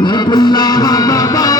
বাবা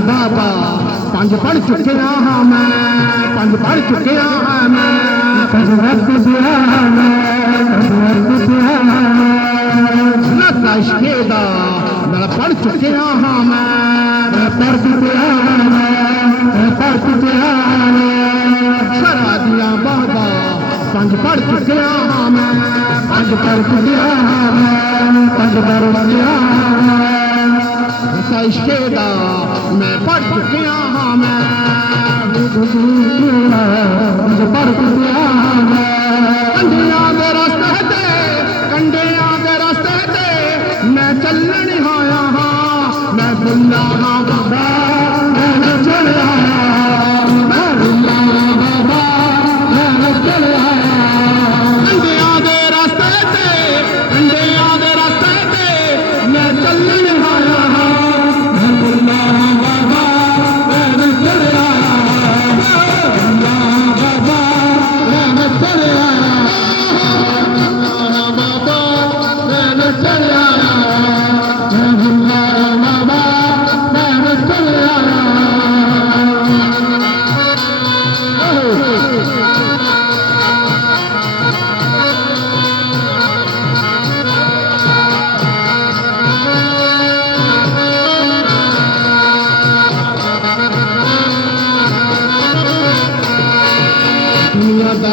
ਬਾਬਾ ਪੰਜ ਪੜ ਚੁੱਕਿਆ ਹਾਂ ਮੈਂ ਪੰਜ ਪੜ ਚੁੱਕਿਆ ਹਾਂ ਮੈਂ ਕਸਰਤ ਸਿਆ ਮੈਂ ਕਸਰਤ ਸਿਆ ਨਾ ਕਾਸ਼ਕੇ ਦਾ ਮੈਂ ਪੜ ਚੁੱਕਿਆ ਹਾਂ ਮੈਂ ਪੜ ਚੁੱਕਿਆ ਮੈਂ ਪੜ ਚੁੱਕਿਆ ਸਰਾ ਦੀਆਂ ਬਾਬਾ ਪੰਜ ਪੜ ਚੁੱਕਿਆ ਹਾਂ ਮੈਂ ਪੰਜ ਪੜ ਚੁੱਕਿਆ ਹਾਂ ਮੈਂ ਪੰਜ ਪੜ ਚੁੱਕਿਆ nossa esquerda, né? Pode porque a Ramé, vem com tudo, né? Pode porque a Ramé.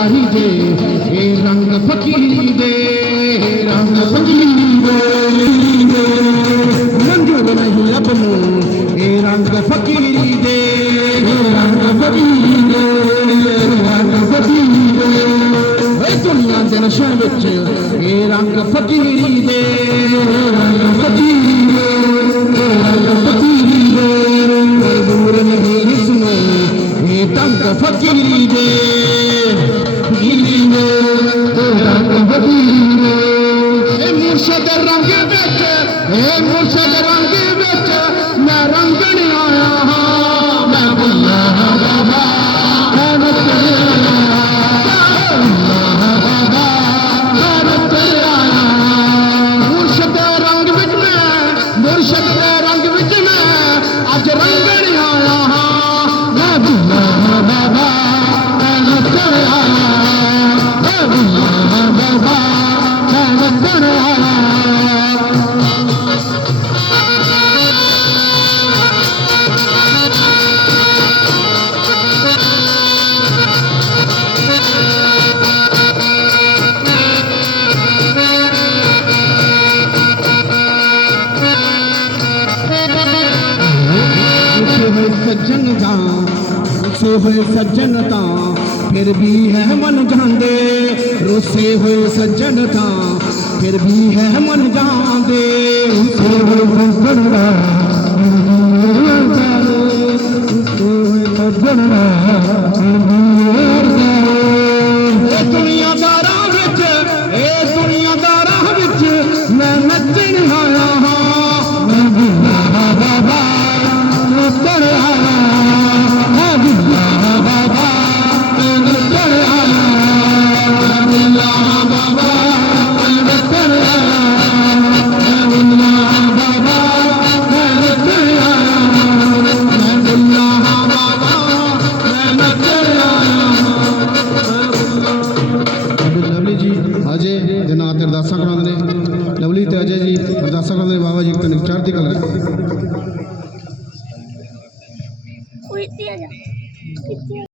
চাহিদে এ রঙ ফকিরে রঙ ফকিরে মঞ্জুর নহি আপনো এ রঙ ফকিরে রঙ ফকিরে রঙ ফকিরে এই দুনিয়া যেন সর্বোচ্চ এ রঙ ফকিরে রঙ ফকিরে ফকিরি রে গিরি রে রঙ হবি রে এ মুর্শিদের রঙে ਸੱਜਣ ਦਾ, ਰੁੱਸੇ ਹੋਏ ਸੱਜਣ ਤਾਂ, ਫਿਰ ਵੀ ਹੈ ਮਨ ਜਾਂਦੇ। ਰੁੱਸੇ ਹੋਏ ਸੱਜਣ ਤਾਂ, ਫਿਰ ਵੀ ਹੈ ਮਨ ਜਾਂਦੇ। ਰੁੱਸੇ ਹੋਏ ਸੱਜਣ ਦਾ, ਫਿਰ ਵੀ ਹੈ ਮਨ ਜਾਂਦੇ। ਰੁੱਸੇ ਹੋਏ ਸੱਜਣ ਦਾ, ਫਿਰ ਵੀ ડવલી તે અજયજી અને દાસાગોદર બાબાજી તને ચારથી કલર કોઈ તે